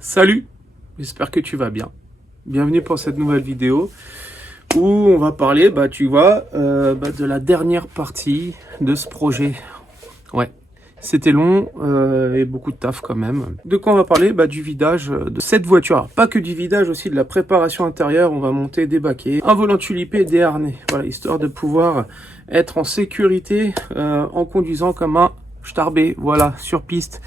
Salut, j'espère que tu vas bien. Bienvenue pour cette nouvelle vidéo où on va parler, tu vois, de la dernière partie de ce projet. Ouais, c'était long et beaucoup de taf quand même. De quoi on va parler? Du vidage de cette voiture. Alors, pas que du vidage, aussi de la préparation intérieure. On va monter des baquets, un volant tulipé et des harnais. Voilà, histoire de pouvoir être en sécurité en conduisant comme un starbé, voilà, sur piste.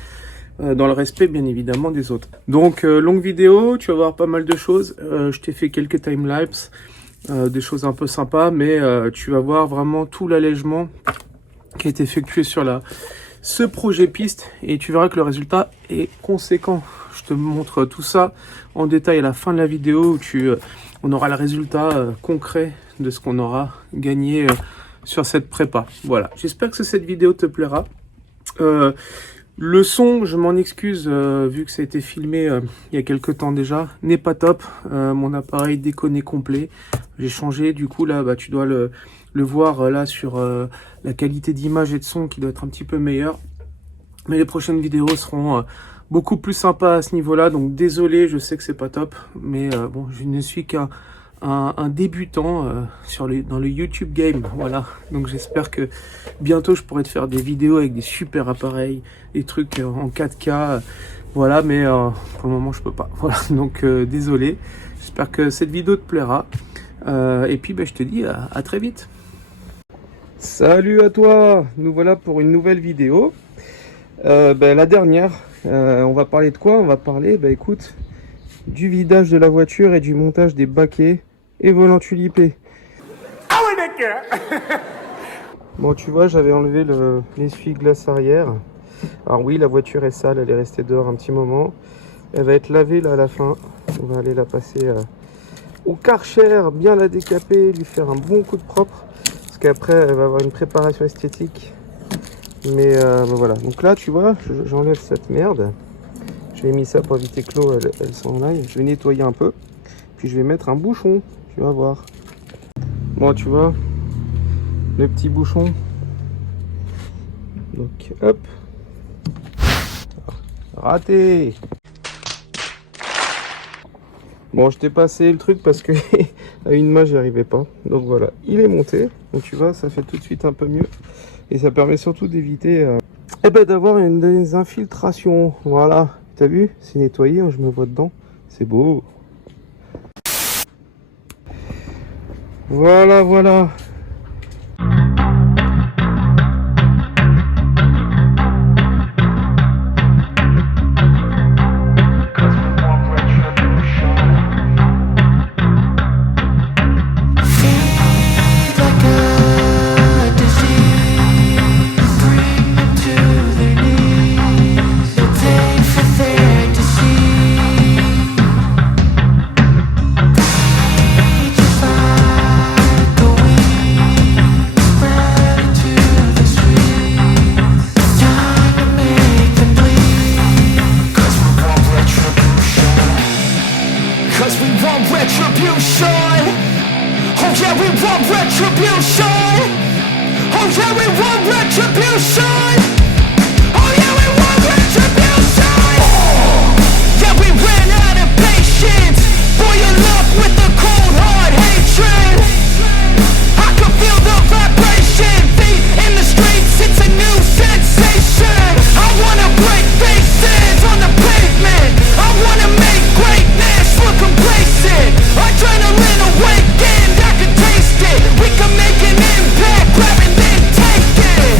Dans le respect bien évidemment des autres. Donc longue vidéo, tu vas voir pas mal de choses. Je t'ai fait quelques timelapses, des choses un peu sympas, mais tu vas voir vraiment tout l'allègement qui a été effectué sur ce projet piste et tu verras que le résultat est conséquent. Je te montre tout ça en détail à la fin de la vidéo où on aura le résultat concret de ce qu'on aura gagné sur cette prépa. Voilà, j'espère que cette vidéo te plaira. Le son, je m'en excuse, vu que ça a été filmé il y a quelques temps déjà, n'est pas top. Mon appareil déconné complet. J'ai changé, du coup là, tu dois le voir là sur la qualité d'image et de son qui doit être un petit peu meilleure. Mais les prochaines vidéos seront beaucoup plus sympas à ce niveau-là. Donc désolé, je sais que c'est pas top, mais bon, je ne suis qu'un débutant dans le YouTube game, voilà. Donc j'espère que bientôt je pourrai te faire des vidéos avec des super appareils, des trucs en 4K, voilà, mais pour le moment je peux pas, voilà. Donc désolé, j'espère que cette vidéo te plaira et puis je te dis à très vite. Salut à toi, nous voilà pour une nouvelle vidéo, la dernière. On va parler de quoi? On va parler, écoute, du vidage de la voiture et du montage des baquets et volant tulipé. Ah ouais, d'accord. Bon, tu vois, j'avais enlevé l'essuie-glace arrière. Alors oui, la voiture est sale, elle est restée dehors un petit moment. Elle va être lavée là à la fin. On va aller la passer au Karcher, bien la décaper, lui faire un bon coup de propre. Parce qu'après, elle va avoir une préparation esthétique. Mais voilà. Donc là, tu vois, j'enlève cette merde. J'ai mis ça pour éviter que l'eau elle s'en aille. Je vais nettoyer un peu. Puis je vais mettre un bouchon. Tu vas voir. Bon, tu vois, le petit bouchon. Donc, hop. Raté. Bon, je t'ai passé le truc parce que à une main, j'y arrivais pas. Donc voilà, il est monté. Donc tu vois, ça fait tout de suite un peu mieux. Et ça permet surtout d'éviter d'avoir des infiltrations. Voilà, t'as vu? C'est nettoyé, je me vois dedans. C'est beau. Voilà, voilà. We can make an impact, grab and then take it.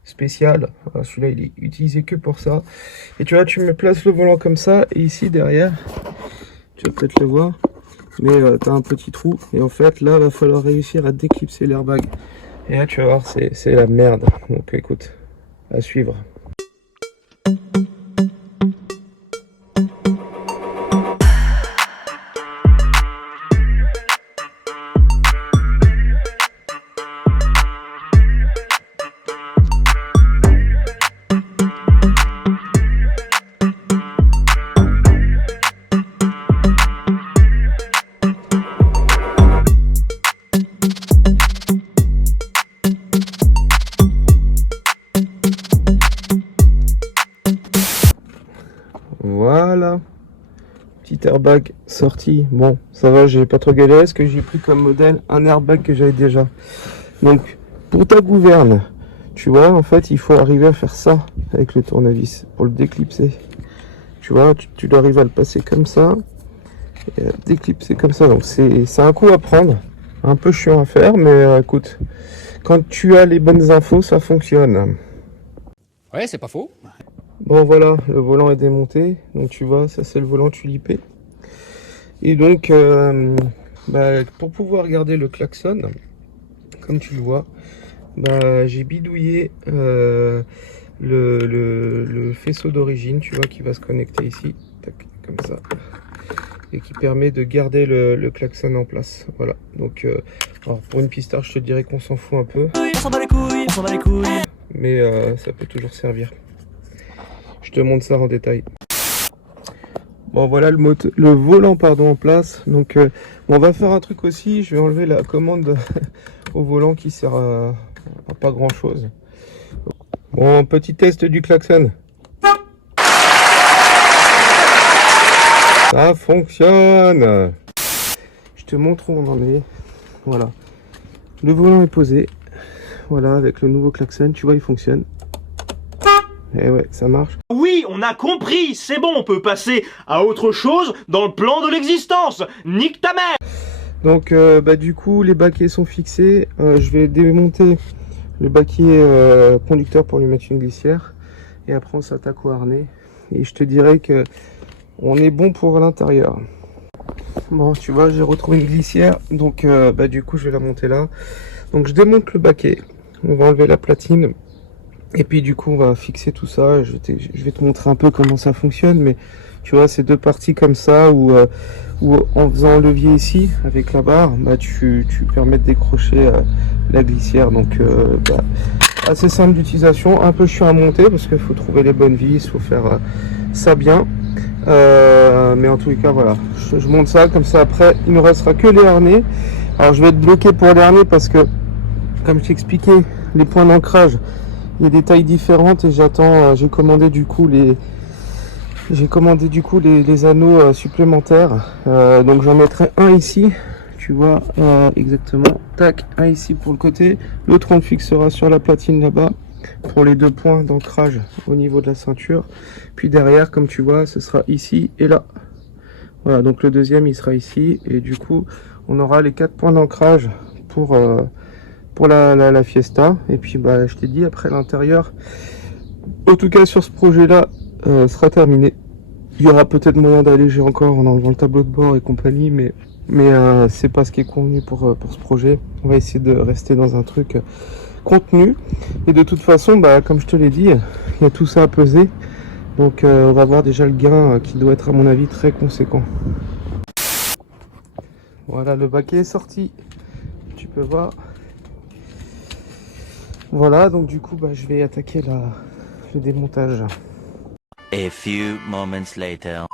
spécial. Celui-là, il est utilisé que pour ça. Et tu vois, tu me places le volant comme ça, et ici derrière, tu vas peut-être le voir, mais tu as un petit trou. Et en fait, là, va falloir réussir à déclipser l'airbag. Et là, tu vas voir, c'est la merde. Donc écoute, à suivre. Voilà, petit airbag sorti. Bon, ça va, j'ai pas trop galéré parce que j'ai pris comme modèle un airbag que j'avais déjà. Donc, pour ta gouverne, tu vois, en fait, il faut arriver à faire ça avec le tournevis pour le déclipser. Tu vois, tu dois arriver à le passer comme ça et à déclipser comme ça. Donc, c'est un coup à prendre, un peu chiant à faire, mais écoute, quand tu as les bonnes infos, ça fonctionne. Ouais, c'est pas faux. Bon voilà, le volant est démonté, donc tu vois, ça c'est le volant tulipé. Et donc, pour pouvoir garder le klaxon, comme tu le vois, j'ai bidouillé le faisceau d'origine, tu vois, qui va se connecter ici, tac, comme ça, et qui permet de garder le klaxon en place. Voilà, donc alors pour une pistard, je te dirais qu'on s'en fout un peu. On s'en bat les couilles, on s'en bat les couilles. Mais ça peut toujours servir. Je te montre ça en détail. Bon voilà le volant en place. Donc on va faire un truc aussi. Je vais enlever la commande au volant qui sert à pas grand chose. Bon, petit test du klaxon. Ça fonctionne. Je te montre où on en est. Voilà. Le volant est posé. Voilà, avec le nouveau klaxon, tu vois, il fonctionne. Et ouais, ça marche. Oui, on a compris, c'est bon, on peut passer à autre chose dans le plan de l'existence. Nique ta mère! Donc du coup, les baquets sont fixés. Je vais démonter le baquet conducteur pour lui mettre une glissière. Et après, on s'attaque au harnais. Et je te dirais que on est bon pour l'intérieur. Bon, tu vois, j'ai retrouvé une glissière. Donc du coup, je vais la monter là. Donc je démonte le baquet. On va enlever la platine. Et puis du coup on va fixer tout ça. Je vais te montrer un peu comment ça fonctionne, mais tu vois ces deux parties comme ça où en faisant un levier ici avec la barre, tu permets de décrocher la glissière. Donc assez simple d'utilisation, un peu chiant à monter parce qu'il faut trouver les bonnes vis, il faut faire ça bien. Mais en tous les cas voilà, je monte ça comme ça. Après il ne restera que les harnais. Alors je vais être bloqué pour les harnais parce que comme je t'expliquais, les points d'ancrage, il y a des tailles différentes et j'ai commandé du coup les anneaux supplémentaires. Donc j'en mettrai un ici, tu vois, exactement, tac, un ici pour le côté, l'autre on le fixera sur la platine là-bas pour les deux points d'ancrage au niveau de la ceinture. Puis derrière, comme tu vois, ce sera ici et là. Voilà, donc le deuxième il sera ici et du coup on aura les 4 points d'ancrage pour la Fiesta. Et puis je t'ai dit, après l'intérieur, en tout cas sur ce projet là, sera terminé. Il y aura peut-être moyen d'alléger encore en enlevant le tableau de bord et compagnie, mais c'est pas ce qui est convenu pour ce projet. On va essayer de rester dans un truc contenu, et de toute façon comme je te l'ai dit, il y a tout ça à peser, donc on va voir déjà le gain qui doit être à mon avis très conséquent. Voilà, le baquet est sorti, tu peux voir. Voilà, donc du coup je vais attaquer le démontage. A few moments later.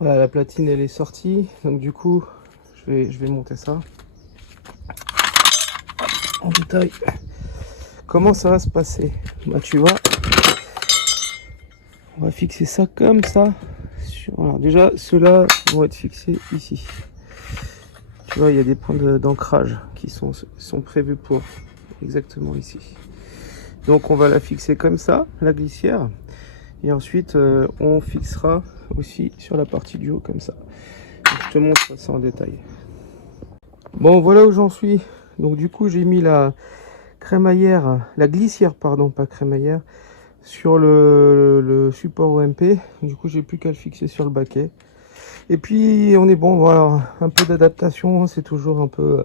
Voilà, la platine elle est sortie, donc du coup je vais monter ça en détail. Comment ça va se passer? Tu vois, on va fixer ça comme ça. Voilà, déjà ceux-là vont être fixés ici. Tu vois, il y a des points d'ancrage qui sont prévus pour exactement ici. Donc on va la fixer comme ça, la glissière, et ensuite on fixera aussi sur la partie du haut comme ça. Donc, je te montre ça en détail. Bon, voilà où j'en suis. Donc du coup j'ai mis la crémaillère, la glissière, pardon, pas crémaillère, sur le support OMP. Du coup, j'ai plus qu'à le fixer sur le baquet. Et puis, on est bon, voilà, un peu d'adaptation, c'est toujours un peu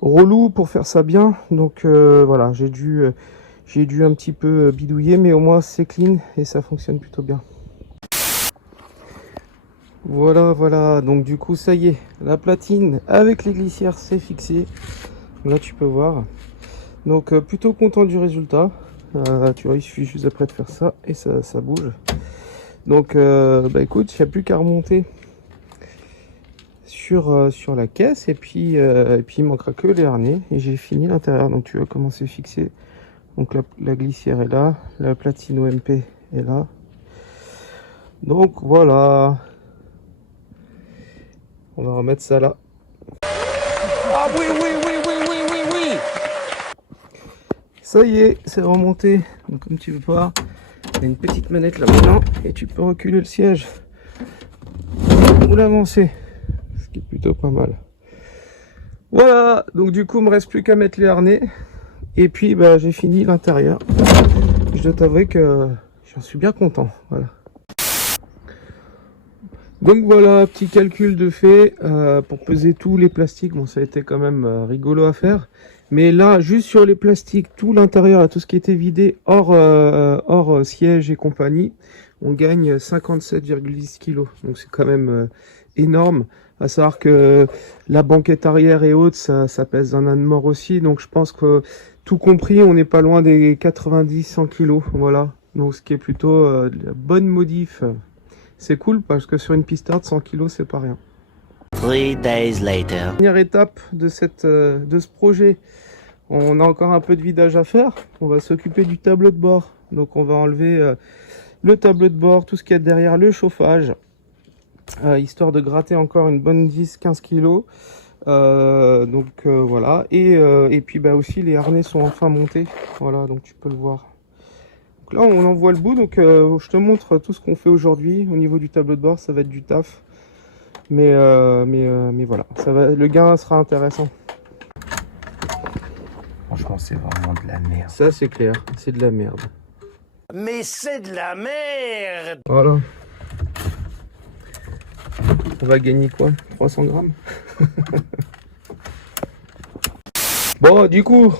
relou pour faire ça bien. Donc, voilà, j'ai dû un petit peu bidouiller, mais au moins, c'est clean et ça fonctionne plutôt bien. Voilà, voilà, donc du coup, ça y est, la platine avec les glissières, c'est fixé. Là, tu peux voir. Donc, plutôt content du résultat. Tu vois, il suffit juste après de faire ça et ça bouge. Donc, bah écoute, il n'y a plus qu'à remonter sur la caisse et puis il manquera que les harnais et j'ai fini l'intérieur. Donc, tu vois comment c'est fixé. Donc, la glissière est là, la platine OMP est là. Donc, voilà. On va remettre ça là. Ah oui, oui, oui, oui, oui, oui, oui. Ça y est, c'est remonté. Donc comme tu veux voir, il y a une petite manette là maintenant et tu peux reculer le siège ou l'avancer, ce qui est plutôt pas mal. Voilà, donc du coup il me reste plus qu'à mettre les harnais et puis bah, j'ai fini l'intérieur. Je dois t'avouer que j'en suis bien content. Voilà. Donc voilà, petit calcul de fait pour peser tous les plastiques. Bon, ça a été quand même rigolo à faire. Mais là, juste sur les plastiques, tout l'intérieur, et tout ce qui était vidé hors siège et compagnie, on gagne 57,10 kg. Donc c'est quand même énorme. À savoir que la banquette arrière et haute, ça pèse un âne mort aussi. Donc je pense que tout compris, on n'est pas loin des 90-100 kg. Voilà. Donc ce qui est plutôt de la bonne modif. C'est cool parce que sur une pistard, 100 kg, c'est pas rien. 3 days later. Dernière étape de ce projet, on a encore un peu de vidage à faire. On va s'occuper du tableau de bord. Donc on va enlever le tableau de bord, tout ce qu'il y a derrière le chauffage, histoire de gratter encore une bonne 10-15 kg. Voilà. Et puis bah aussi les harnais sont enfin montés. Voilà, donc tu peux le voir. Donc là on envoie le bout, donc je te montre tout ce qu'on fait aujourd'hui au niveau du tableau de bord. Ça va être du taf, mais voilà, le gain sera intéressant. Franchement, c'est vraiment de la merde. Ça c'est clair, c'est de la merde. Mais c'est de la merde. Voilà. On va gagner quoi, 300 grammes. Bon, du coup,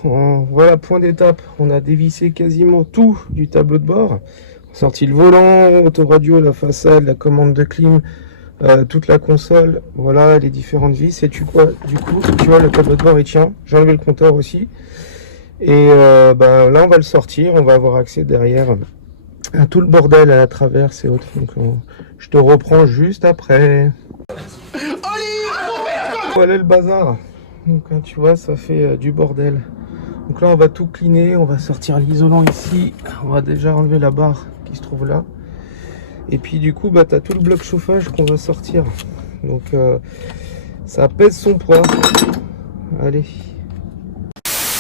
voilà, point d'étape. On a dévissé quasiment tout du tableau de bord. On a sorti le volant, autoradio, la façade, la commande de clim, toute la console. Voilà, les différentes vis. Et du coup, tu vois, le tableau de bord, il tient. J'ai enlevé le compteur aussi. Et bah, là, on va le sortir. On va avoir accès derrière à tout le bordel, à la traverse et autres. Donc, je te reprends juste après. Voilà le bazar. Donc tu vois, ça fait du bordel. Donc là on va tout cleaner, on va sortir l'isolant ici, on va déjà enlever la barre qui se trouve là. Et puis du coup bah tu as tout le bloc chauffage qu'on va sortir. Donc ça pèse son poids. Allez.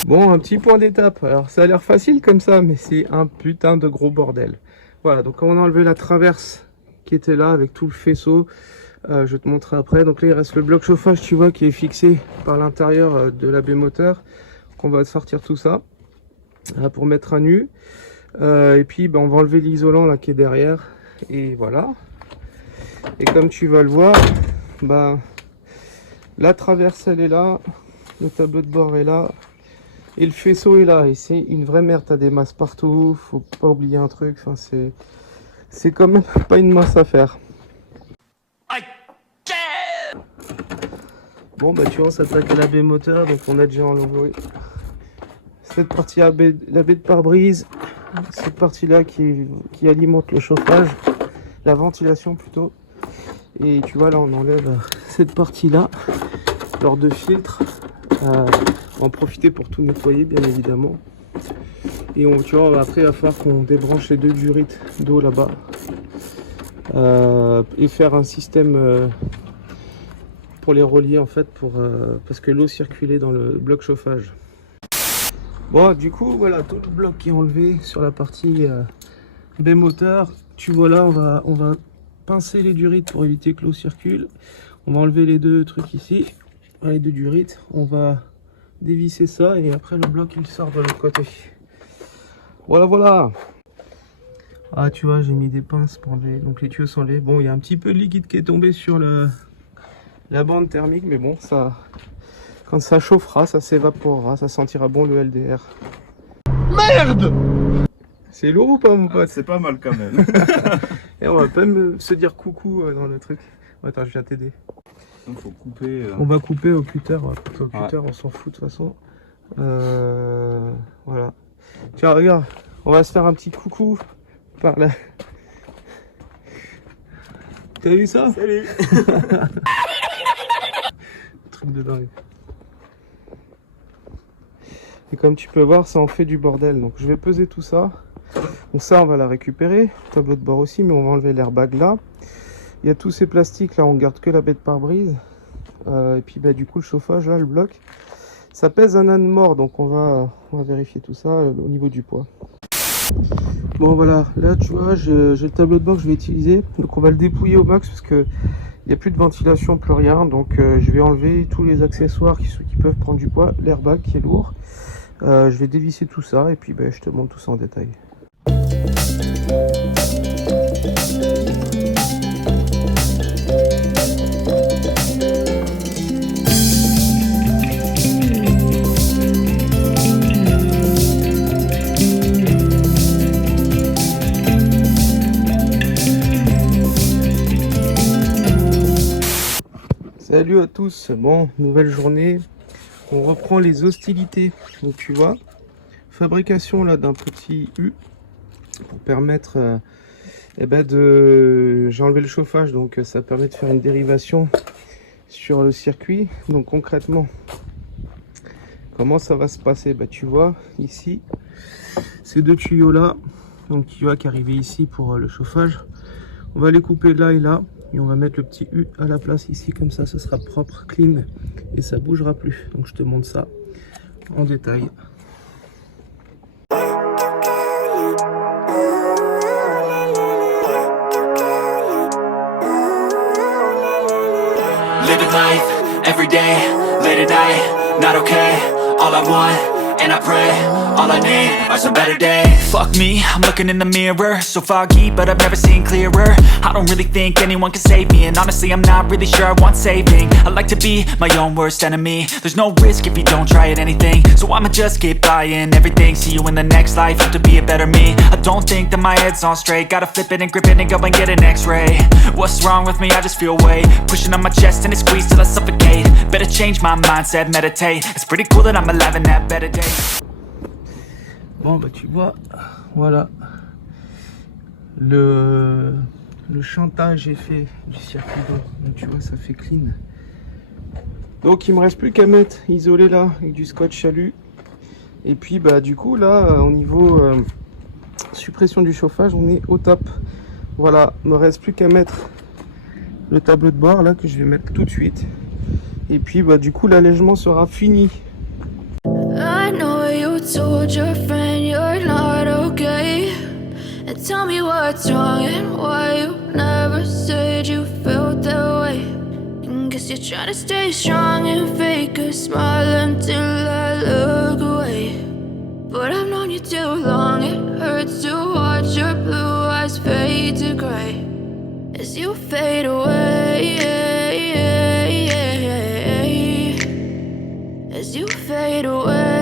Bon, un petit point d'étape. Alors ça a l'air facile comme ça, mais c'est un putain de gros bordel. Voilà, donc on a enlevé la traverse qui était là avec tout le faisceau. Je vais te montrer après. Donc là il reste le bloc chauffage, tu vois, qui est fixé par l'intérieur de la baie moteur. Donc on va sortir tout ça pour mettre à nu. Et puis bah, on va enlever l'isolant là qui est derrière. Et voilà. Et comme tu vas le voir, bah, la traverse elle est là, le tableau de bord est là, et le faisceau est là. Et c'est une vraie merde, t'as des masses partout, faut pas oublier un truc. Enfin, c'est quand même pas une mince affaire. Bon bah tu vois, on s'attaque à la baie moteur, donc on a déjà enlevé cette partie la baie de pare-brise, cette partie là qui alimente le chauffage, la ventilation plutôt, et tu vois là on enlève cette partie là, lors de filtre, on va en profiter pour tout nettoyer bien évidemment, et tu vois après il va falloir qu'on débranche les deux durites d'eau là-bas, et faire un système pour les relier en fait, parce que l'eau circulait dans le bloc chauffage. Bon, du coup voilà tout le bloc qui est enlevé sur la partie baie moteur. Tu vois là on va pincer les durites pour éviter que l'eau circule. On va enlever les deux trucs ici, les deux durites. On va dévisser ça et après le bloc il sort de l'autre côté. Voilà, voilà. Ah, tu vois, j'ai mis des pinces pour enlever. Donc les tuyaux sont laids. Bon, il y a un petit peu de liquide qui est tombé sur la bande thermique, mais bon, ça, quand ça chauffera, ça s'évaporera, ça sentira bon le LDR. Merde! C'est lourd ou pas, mon pote? C'est pas mal quand même. Et on va pas se dire coucou dans le truc. Attends, je viens t'aider. Donc faut couper. On va couper au cutter. Au cutter, Ouais. on s'en fout de toute façon. Voilà. Tiens, regarde, on va se faire un petit coucou par là. T'as vu ça? Salut. Truc de dingue. Et comme tu peux voir, ça en fait du bordel. Donc je vais peser tout ça. Donc ça, on va la récupérer. Tableau de bord aussi, mais on va enlever l'airbag là. Il y a tous ces plastiques là, on garde que la baie de pare-brise. Et puis bah, du coup, le chauffage là, le bloc, ça pèse un âne mort. Donc on va vérifier tout ça au niveau du poids. Bon voilà, là tu vois, j'ai le tableau de bord que je vais utiliser. Donc on va le dépouiller au max parce que il n'y a plus de ventilation, plus rien. Donc je vais enlever tous les accessoires qui peuvent prendre du poids. L'airbag qui est lourd. Je vais dévisser tout ça et puis ben, je te montre tout ça en détail. Salut à tous, bon, nouvelle journée, on reprend les hostilités. Donc tu vois, fabrication là d'un petit U pour permettre j'ai enlevé le chauffage, donc ça permet de faire une dérivation sur le circuit. Donc concrètement, comment ça va se passer? Bah tu vois ici ces deux tuyaux là, donc tu vois qui arrivaient ici pour le chauffage, on va les couper là et là. Et on va mettre le petit U à la place ici, comme ça, ça sera propre, clean, et ça bougera plus. Donc je te montre ça en détail. Living life, every day, late at night, not okay. All I want, and I pray, all I need are some better days. Fuck me, I'm looking in the mirror, so foggy, but I've never seen clearer. I don't really think anyone can save me, and honestly I'm not really sure I want saving. I like to be my own worst enemy. There's no risk if you don't try at anything, so I'ma just keep buying everything. See you in the next life, have to be a better me. I don't think that my head's on straight, gotta flip it and grip it and go and get an x-ray. What's wrong with me? I just feel weight pushing on my chest and it squeezes till I suffocate. Better change my mindset, meditate. It's pretty cool that I'm alive and have better days. Bon bah tu vois, voilà, le chantage est fait du circuit bas. Donc tu vois, ça fait clean. Donc il me reste plus qu'à mettre isolé là avec du scotch alu. Et puis bah du coup là au niveau suppression du chauffage, on est au top. Voilà, il me reste plus qu'à mettre le tableau de bord là que je vais mettre tout de suite. Et puis bah du coup l'allègement sera fini. I know you told your friend you're not okay, and tell me what's wrong and why you never said you felt that way. And guess you're trying to stay strong and fake a smile until I look away. But I've known you too long, it hurts to watch your blue eyes fade to gray as you fade away, as you fade away.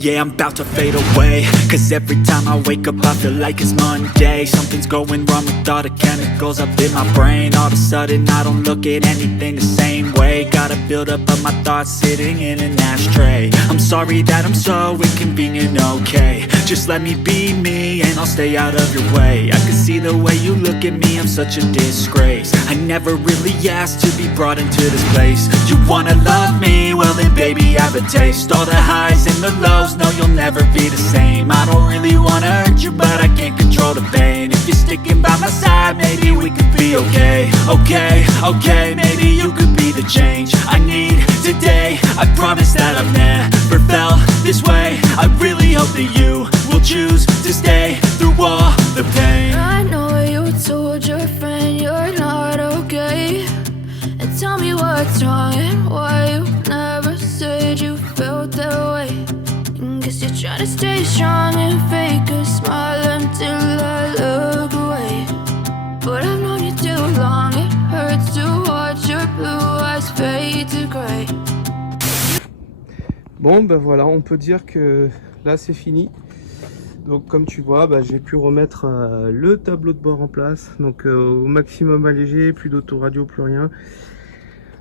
Yeah, I'm about to fade away, cause every time I wake up I feel like it's Monday. Something's going wrong with all the chemicals up in my brain. All of a sudden I don't look at anything the same way. Got a buildup of my thoughts sitting in an ashtray. I'm sorry that I'm so inconvenient, okay. Just let me be me and I'll stay out of your way. I can see the way you look at me, I'm such a disgrace. I never really asked to be brought into this place. You wanna love me? Well then baby I have a taste. All the highs and the lows, no you'll never be the same. I don't really wanna hurt you but I can't control the pain. If you're sticking by my side maybe we could be okay. Okay, maybe you could be the change I need today. I promise that I've never felt this way. I really hope that you will choose to stay through all the pain. I know you told your friend you're not okay, and tell me what's wrong and why you never said you felt that way. And guess you're trying to stay strong and fake a smile until I look away. But I've known you too long, it hurts to watch your blue eyes fade to grey. Bon ben voilà, on peut dire que là c'est fini. Donc comme tu vois, j'ai pu remettre le tableau de bord en place. Donc au maximum allégé, plus d'autoradio, plus rien.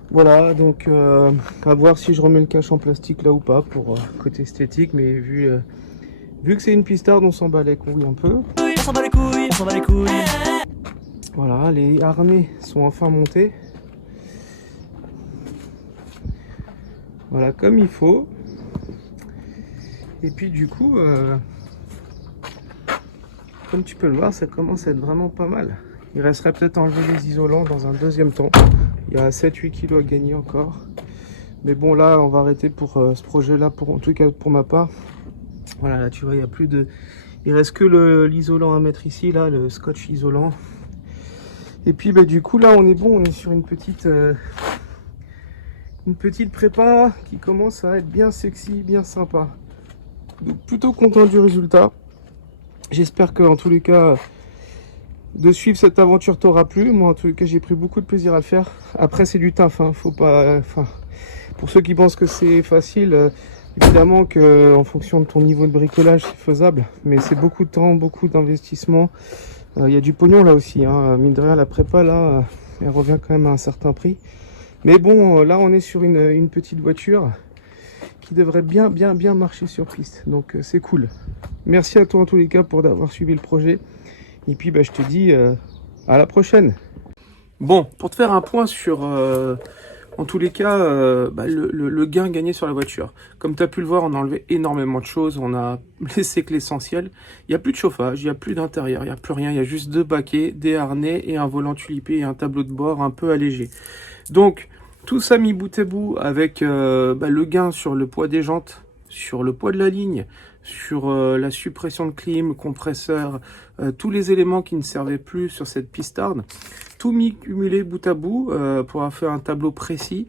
Voilà, donc à voir si je remets le cache en plastique là ou pas pour côté esthétique. Mais vu que c'est une pistarde, on s'en bat les couilles un peu. On s'en bat les couilles, on s'en bat les couilles. Voilà, les harnais sont enfin montés. Voilà, comme il faut. Et puis du coup, comme tu peux le voir, ça commence à être vraiment pas mal. Il resterait peut-être à enlever les isolants dans un deuxième temps. Il y a 7-8 kg à gagner encore. Mais bon, là, on va arrêter pour ce projet-là, en tout cas pour ma part. Voilà, là, tu vois, il y a plus de... Il reste que l'isolant à mettre ici, là, le scotch isolant. Et puis, du coup, là, on est bon. On est sur une petite prépa qui commence à être bien sexy, bien sympa. Donc, plutôt content du résultat. J'espère que, en tous les cas, de suivre cette aventure t'aura plu. Moi, en tous les cas, j'ai pris beaucoup de plaisir à le faire. Après, c'est du taf, hein. Faut pas. Pour ceux qui pensent que c'est facile, évidemment que en fonction de ton niveau de bricolage, c'est faisable. Mais c'est beaucoup de temps, beaucoup d'investissement. Il y a du pognon là aussi, hein. Mine de rien, la prépa là, elle revient quand même à un certain prix. Mais bon, là, on est sur une petite voiture qui devrait bien marcher sur piste. Donc c'est cool. Merci à toi en tous les cas pour d'avoir suivi le projet. Et puis je te dis à la prochaine. Bon, pour te faire un point sur en tous les cas le gain gagné sur la voiture. Comme tu as pu le voir, on a enlevé énormément de choses. On a laissé que l'essentiel. Il n'y a plus de chauffage, il n'y a plus d'intérieur, il n'y a plus rien. Il y a juste 2 baquets, des harnais et un volant tulipé et un tableau de bord un peu allégé. Donc tout ça mis bout à bout avec le gain sur le poids des jantes, sur le poids de la ligne, sur la suppression de clim, compresseur, tous les éléments qui ne servaient plus sur cette pistarde, tout mis cumulé bout à bout pour faire un tableau précis.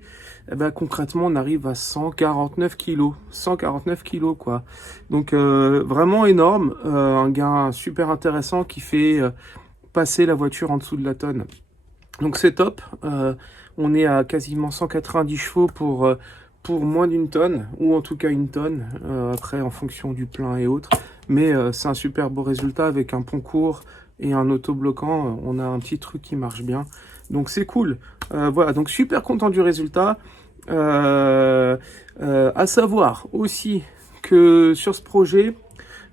Concrètement, on arrive à 149 kg. 149 kg quoi. Donc vraiment énorme, un gain super intéressant qui fait passer la voiture en dessous de la tonne. Donc c'est top. On est à quasiment 190 chevaux pour moins d'une tonne, ou en tout cas une tonne, après en fonction du plein et autres. Mais c'est un super beau résultat avec un pont court et un autobloquant. On a un petit truc qui marche bien. Donc c'est cool. Voilà, donc super content du résultat. À savoir aussi que sur ce projet,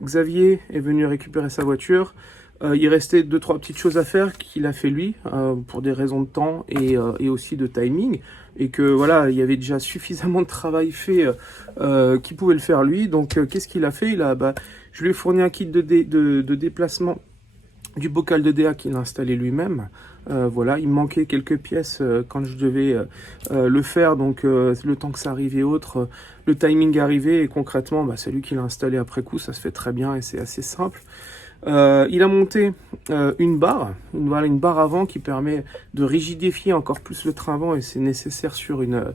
Xavier est venu récupérer sa voiture. Il restait 2-3 petites choses à faire qu'il a fait lui pour des raisons de temps et aussi de timing, et que voilà, il y avait déjà suffisamment de travail fait qu'il pouvait le faire lui. Donc qu'est-ce qu'il a fait? Je lui ai fourni un kit de déplacement du bocal de DA qu'il a installé lui-même. Voilà, il me manquait quelques pièces quand je devais le faire, donc le temps que ça arrive et autres, le timing arrivé, et concrètement c'est lui qui l'a installé après coup. Ça se fait très bien et c'est assez simple. Il a monté une barre avant qui permet de rigidifier encore plus le train avant, et c'est nécessaire sur une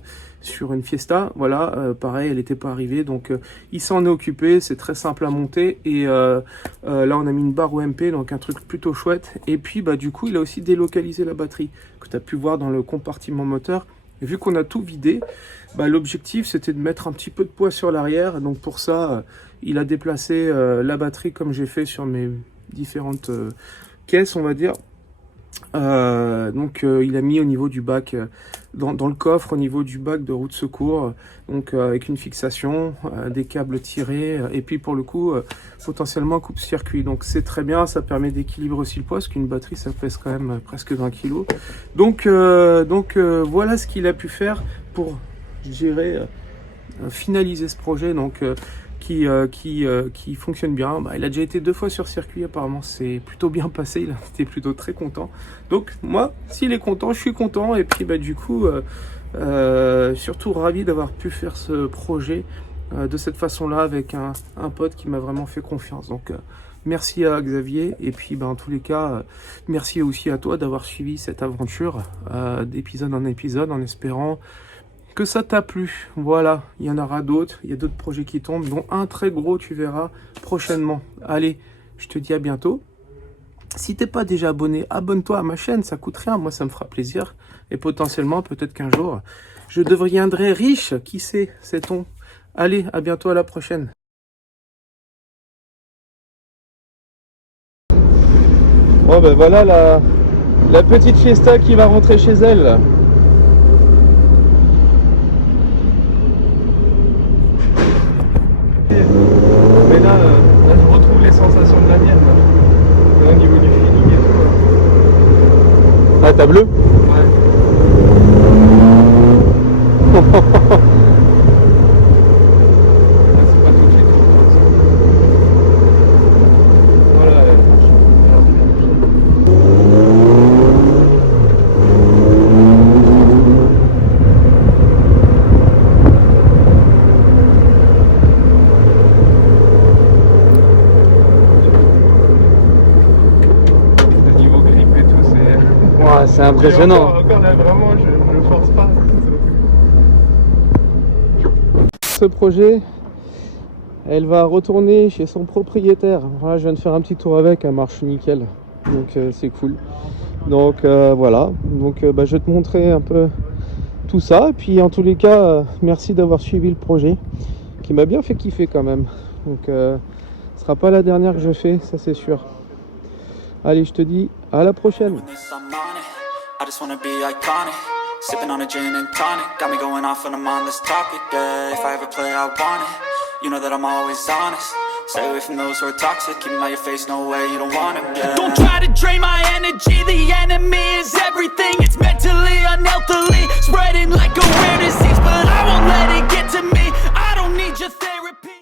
Fiesta. Voilà, pareil, elle n'était pas arrivée, donc il s'en est occupé. C'est très simple à monter, et là on a mis une barre OMP, donc un truc plutôt chouette. Et puis du coup il a aussi délocalisé la batterie que tu as pu voir dans le compartiment moteur. Et vu qu'on a tout vidé, l'objectif c'était de mettre un petit peu de poids sur l'arrière. Donc pour ça, il a déplacé la batterie comme j'ai fait sur mes différentes caisses, on va dire. Il a mis au niveau du bac, dans le coffre, au niveau du bac de roue de secours, donc avec une fixation, des câbles tirés, et puis pour le coup potentiellement un coupe-circuit. Donc c'est très bien, ça permet d'équilibrer aussi le poids, parce qu'une batterie ça pèse quand même presque 20 kg. Donc voilà ce qu'il a pu faire pour, je dirais, finaliser ce projet. Donc qui fonctionne bien. Il a déjà été 2 fois sur circuit, apparemment c'est plutôt bien passé, il était plutôt très content. Donc moi, s'il est content, je suis content. Et puis du coup, surtout ravi d'avoir pu faire ce projet de cette façon-là avec un pote qui m'a vraiment fait confiance. Donc Merci à Xavier. Et puis, en tous les cas, merci aussi à toi d'avoir suivi cette aventure d'épisode en épisode en espérant que ça t'a plu. Voilà, il y en aura d'autres. Il y a d'autres projets qui tombent, dont un très gros, tu verras prochainement. Allez, je te dis à bientôt. Si t'es pas déjà abonné, abonne-toi à ma chaîne, ça coûte rien, moi ça me fera plaisir. Et potentiellement, peut-être qu'un jour, je deviendrai riche, qui sait, sait-on. Allez, à bientôt, à la prochaine. Bon ben voilà la petite fiesta qui va rentrer chez elle. Mais là, je retrouve les sensations de la mienne. Là, au niveau du feeling et tout. Ah, t'as bleu? Ouais. C'est pas tout de suite. Voilà. C'est impressionnant. Encore là, vraiment, je force pas. Ce projet, elle va retourner chez son propriétaire. Voilà, je viens de faire un petit tour avec, elle marche nickel. Donc c'est cool. Donc voilà. Donc je vais te montrer un peu tout ça. Et puis en tous les cas, merci d'avoir suivi le projet, qui m'a bien fait kiffer quand même. Donc ce sera pas la dernière que je fais, ça c'est sûr. Allez, je te dis à la prochaine. I just wanna be iconic, sipping on a gin and tonic. Got me going off when I'm on this topic, yeah. If I ever play, I want it. You know that I'm always honest. Stay away from those who are toxic. Keep them out your face, no way, you don't want it, yeah. Don't try to drain my energy.